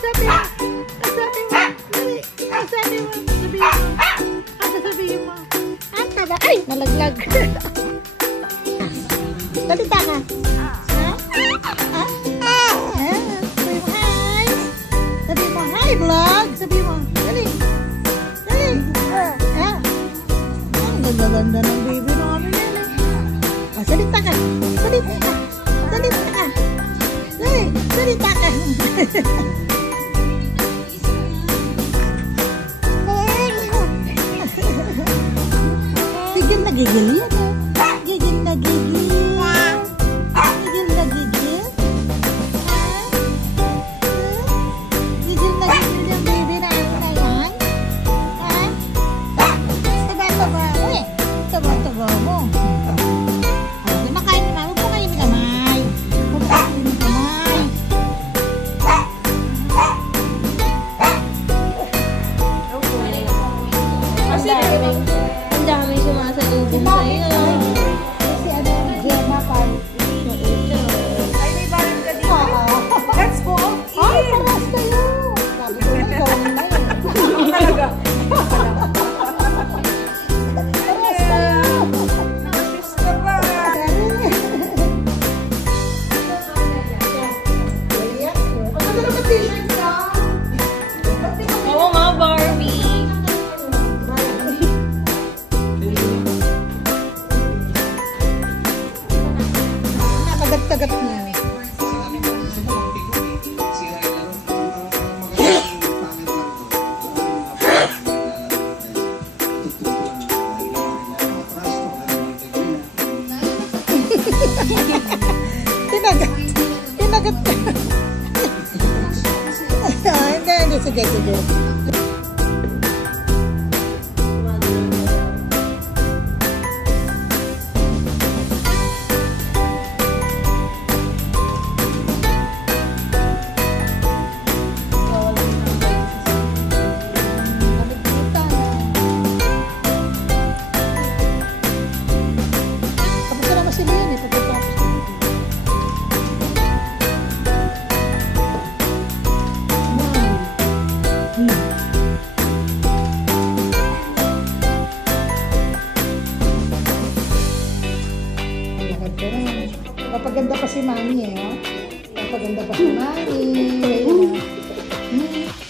sabi mo? Ang sabi mo? Ang sabi mo? Sabihin mo. Ano sabihin mo? Ang taba. Ay! Nalaglag. Salita ka. Sabi mo, hi vlog. Sabi mo, dali. Dali. Ang ganda-ganda ng baby namin. Salita ka. Salita ka. Salita ka. Dali. Salita ka. Gigil na gigil yan. Gigil na gigil. Gigil na gigil. Gigil na gigil yung baby na ako na yan. Taba-taba. Uy, taba-taba mo. Nakain naman. Huwag mo kayo kamay. Huwag mo kayo kamay. Kasi ang dami sumasalubong sa'yo. Kasi ano, Gemma pa. Ay, may balang ka dito. Let's go. Ay, paras kayo. Sabi ko na, gawin na eh. Talaga. Paras kayo. Nakashis ka pa. Ano naman t-shirt ka? Oo nga, Barbie. Nakagat-kagat niya. Tinagat. Tinagat ka. Hindi. Sige. Tapos na sila yun eh. Pagkatapos. Papaganda pa si Mami eh. Oh. Papaganda pa si Mami.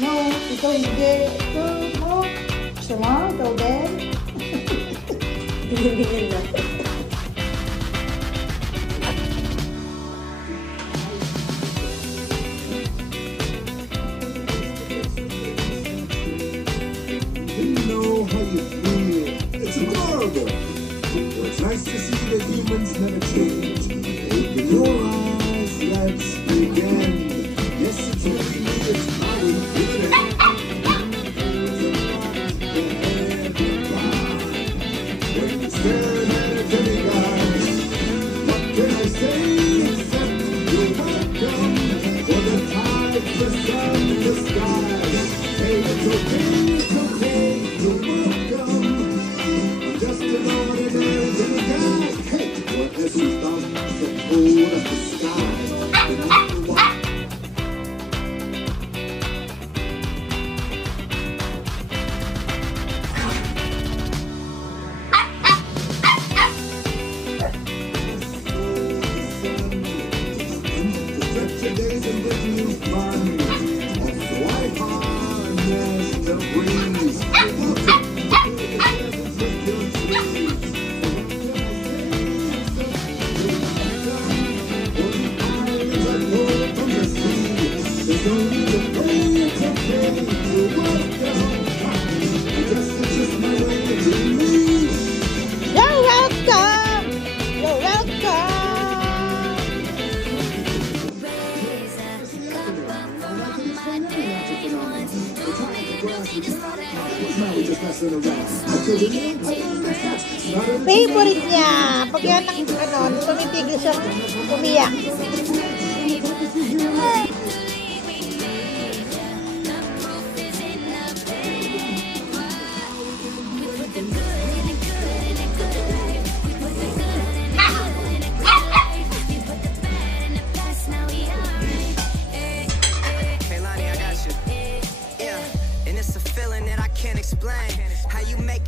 No, ikaw hindi. No. Gusto mo? Ikaw din? Tingin na. You know how you feel. It's adorable. It's nice to see that humans never change. Open your eyes, let's begin. Yes, it's only it's how we feel it. When you stare at a demigod, what can I say except you're welcome? For the tide, the sun, the sky. Hey, it's okay, you're welcome. I'm just an ordinary demigod. Hey, what has he done? So cold as the sky. And you know what? Today's a good news fun. So I harness the breeze. You're welcome! You're welcome! Favorite niya. Pag yan ang tumitigil siya, umiyak. Hey Lonnie, I got you.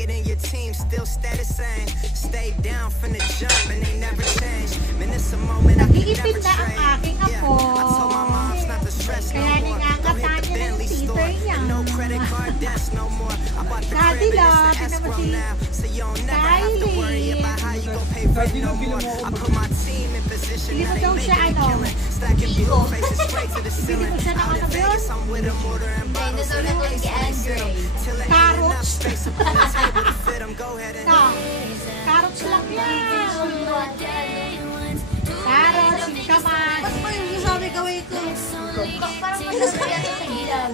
it in your team still stay the same. Stay down from the jump and they never change. Man, it's a moment I can never Nag-iipin na ang trade. aking apo. I told my moms not to stress no Kaya more. Go hit the ninangatan niya Bentley ng store. teacher niya. And no credit card debts no more. I bought the Daddy crib and love, it's an tingnan mo escrow si now. So you don't never have to worry about how you gon' pay rent no more. I put my team in position, Hindi now mo they daw siya making a killing. Stacking blue faces straight to the ceiling. siya Out in Vegas, I'm with a motor and bottles of the ace when they sit 'em. Till it ain't enough space up on the table to fit 'em. Go ahead and Carrots lang yan. Carrots, singkaman. Ba't mo yung sabi gawin ko? Parang may sasabi ako sa gilag.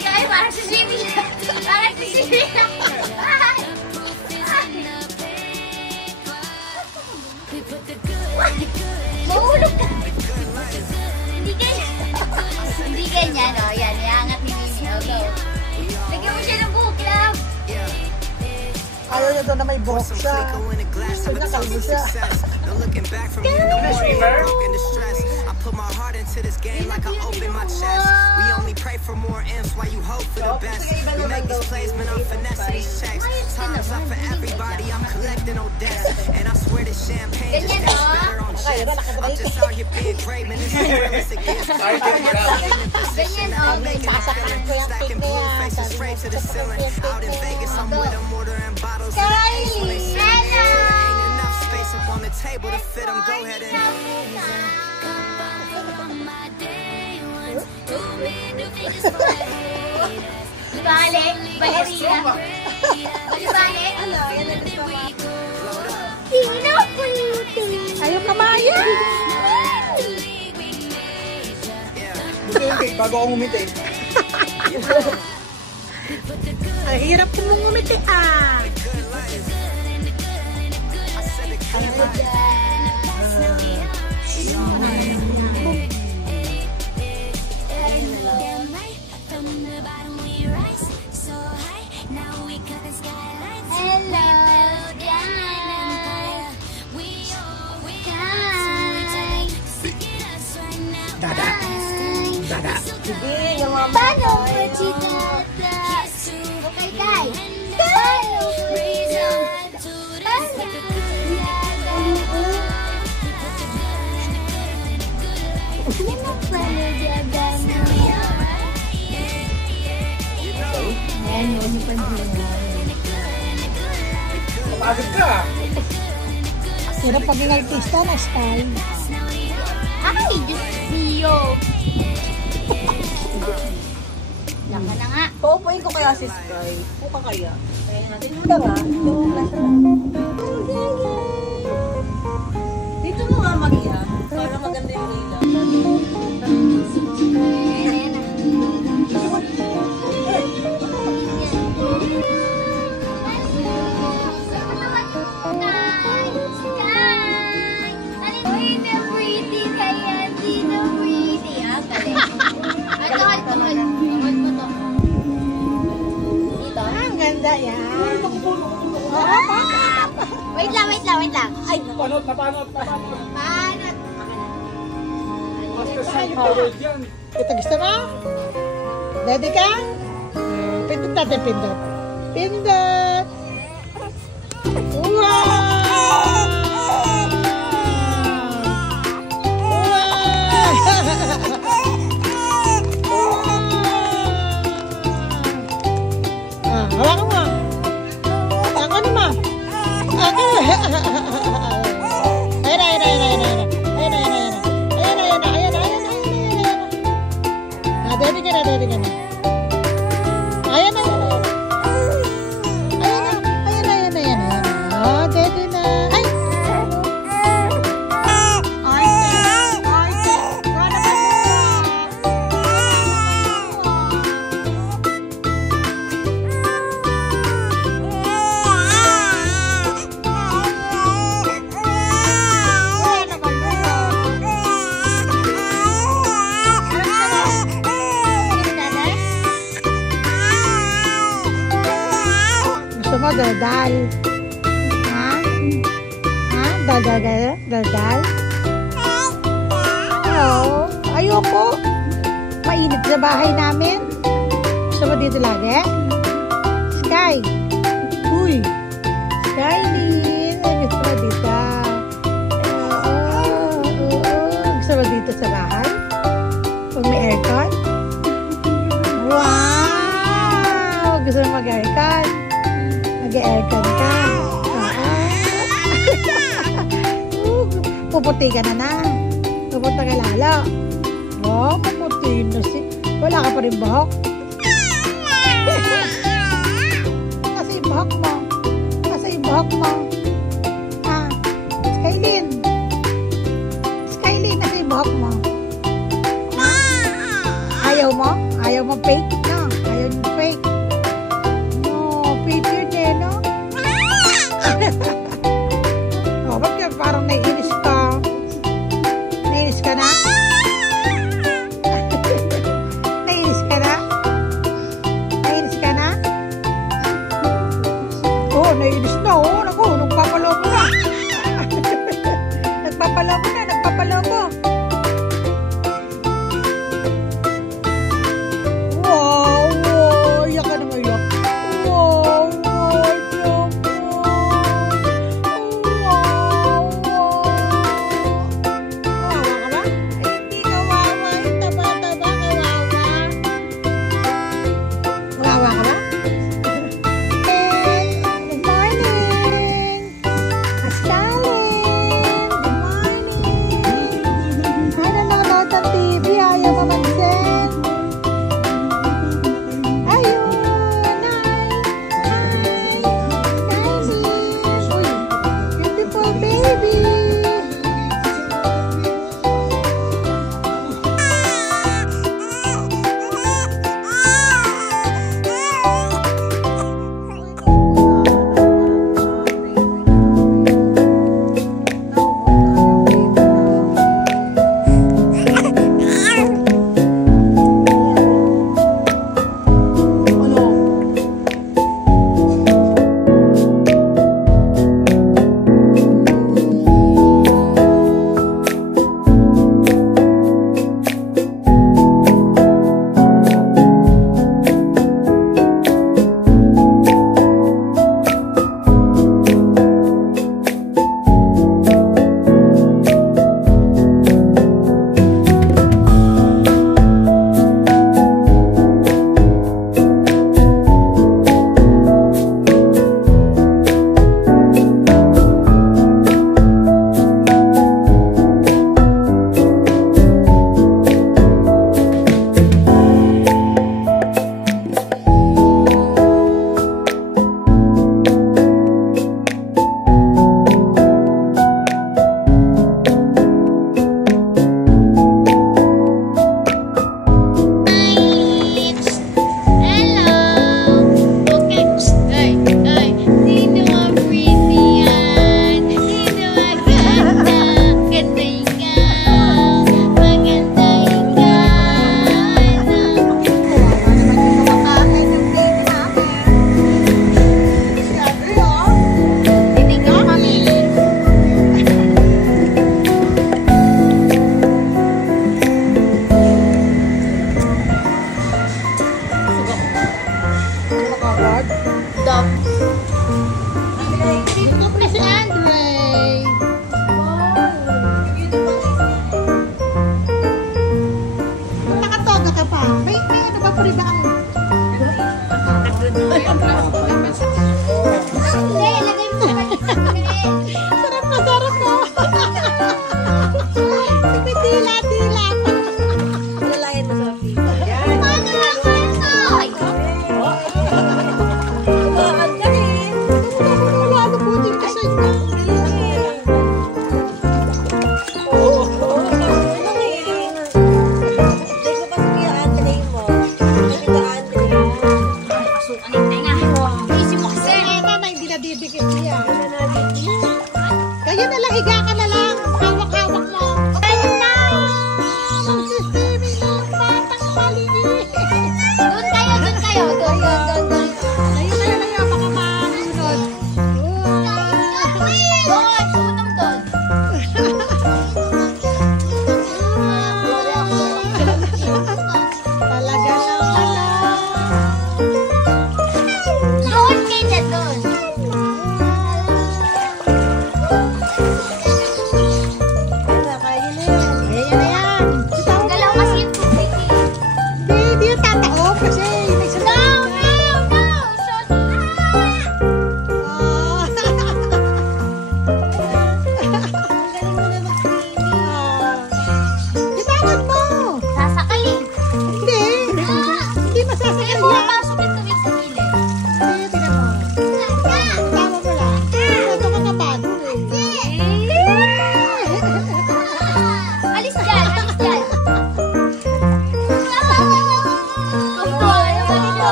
Kaya parang si Sweetie siya. Parang si Sweetie siya. Mahulog ka. Hindi ganyan, o. Yan, iangat ni Mimi. O, go. Lagyan mo siya ng buhok lang. Ayaw niya doon na may buhok siya. Pinakalbo siya. No looking back from here, no more broken distress. I put my heart into this game like I open my chest. We only pray for more M's while you hope for the best. We make these plays, man, I'm finessing these checks. Time's up for everybody, I'm collecting no debts. And I swear this champagne just tastes better on jets. I'm just out here being great, man, this is real as it gets. Ganyan, o. Stacking blue faces straight to the ceiling. Out in Vegas, I'm with a mortar and bottles of the ace when they sit 'em. Till there ain't enough space up on the table to fit 'em. Go ahead and Bale, balerina. Bale, ano, yan ang gusto mo. Ayaw kamaya. Bago ako ngumiti. Ang hirap kong ngumiti ah. Dada. Dada. Sige, yung mga Paano ba chita? Okay, Day. Paano ba chita? Kapagod ka. hirap paging artista na style. Ay, Diyos niyo. Laka na nga. Paupuin ko kaya si Sky. Puka kaya. Kaya natin Ito nga, yung nasa. dito mo nga mag-iya. Para maganda yung ilaw. Ayan na. Ang ganda yan. Wait lang. Ay, Panot na panot. panat. Master Sam Howard yan. Ito gusto mo? Ready ka? Pindot natin, pindot. Pindot! Wow! Hawakan mo. Hawakan mo. Daddy ka na. Ayan na. Oh, daddy na. Ay! Arte. Wala ka gusto mo daldal? Ha? Daldal? Oo. Ayoko. Mainit sa bahay namin. Gusto mo dito lagi? Sky. Uy. Skylin. Gusto mo dito? Gusto mo dito sa bahay? Pag may aircon? Wow! Gusto mo mag-aircon? Mag-aircon ka? Puputi ka na. Pupunta ka lalo. Oh, puputi na si... Wala ka pa rin buhok? Kasi yung buhok mo. Kasi yung buhok mo. Ah, Skylin. Skylin, kasi yung buhok mo. Ha? Ayaw mo? Ayaw mo fake? No, ayaw mo fake. No, fake yun eh, no? Oh, ba't ka parang naiinis ka? Naiinis ka na? Naiinis ka na? Naiinis ka na? Oh, naiinis na. Oh, naku, nagpapalobo na. Nagpapalobo na, nagpapalobo. Wow!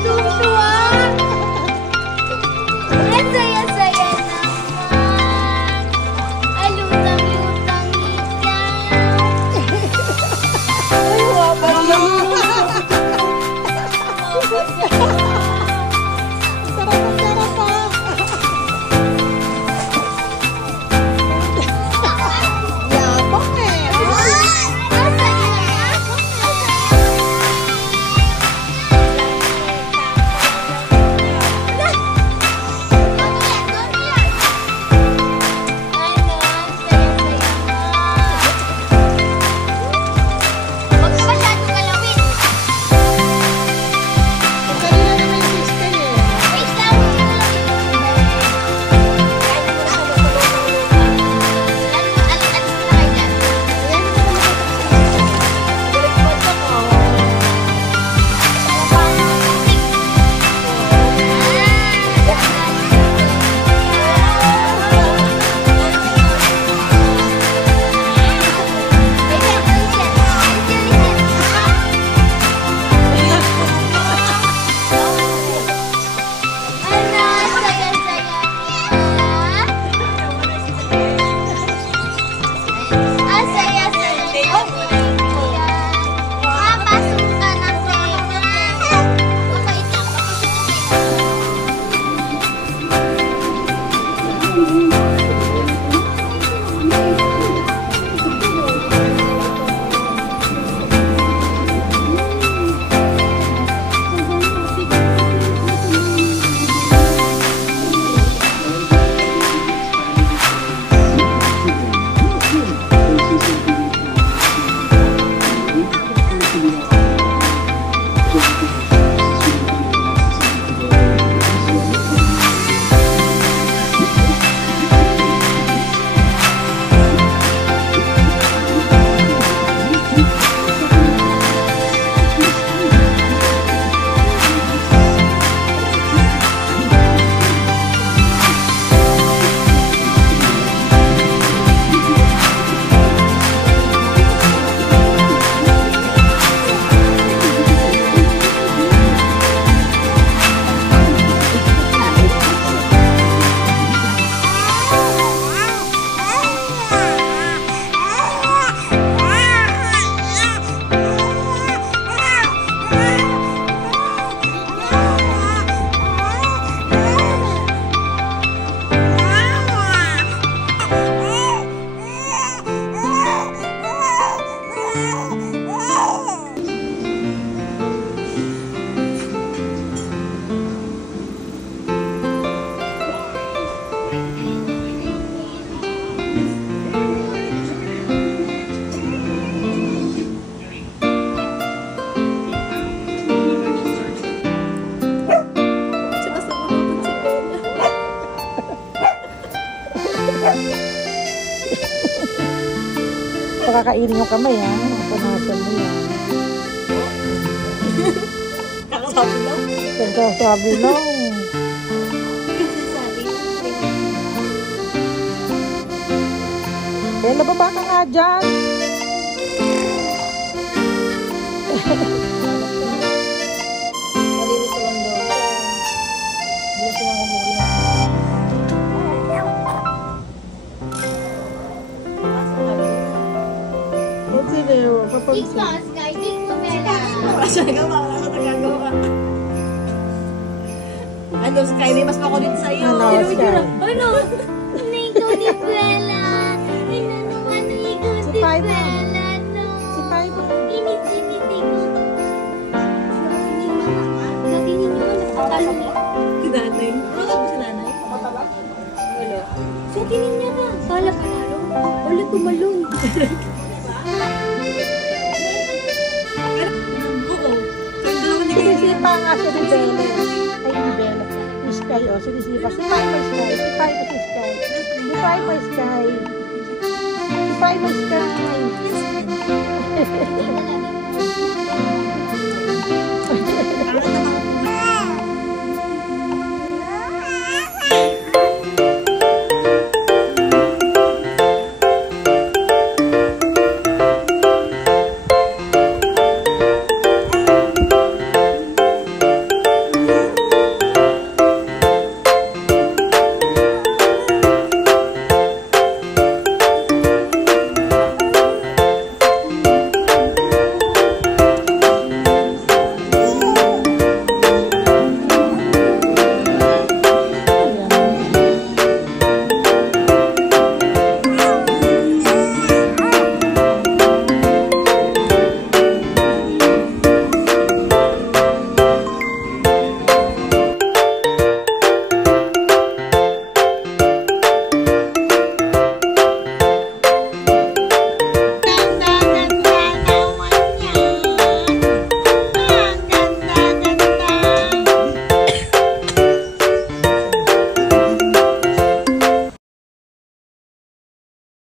tuwa. Ang saya-saya naman. Alutang-lutang Sarap pa. Yabang eh. Ang saya. Huwag ka masyadong galawin. Kanina naman yung fish kayo eh. Wait lang, huwag ka Pakakainin yung kamay ha. Nakapunasan mo yan. Kakasabi lang. Kakasabi lang. Bella, baba ka nga dyan. Malinis naman daw. Hindi sila kumuli. Sige, papansin. Ikaw, Sky, dito, Bella. Wala siya nagawa. Wala ka nagagawa. Ano, Skyrim, mas makulit sa'yo. Ano, Sky? Ano? Ikaw ni Bella. Ano, ikaw Si ni Five. Bella, no. Si Five. Init-init ikaw. Dati ninyo, nakatalong eh. Si nanay. Ano ba si nanay? Wala. Sa tingin niya ka. Kala panalo. Wala tumalong. Sinisipa nga siya ni Bella. Ay, ni Bella. Si Sky, oh. Sinisipa. Si Five by Sky. Si Five by Sky. Si Five by Sky. Si Five by Sky.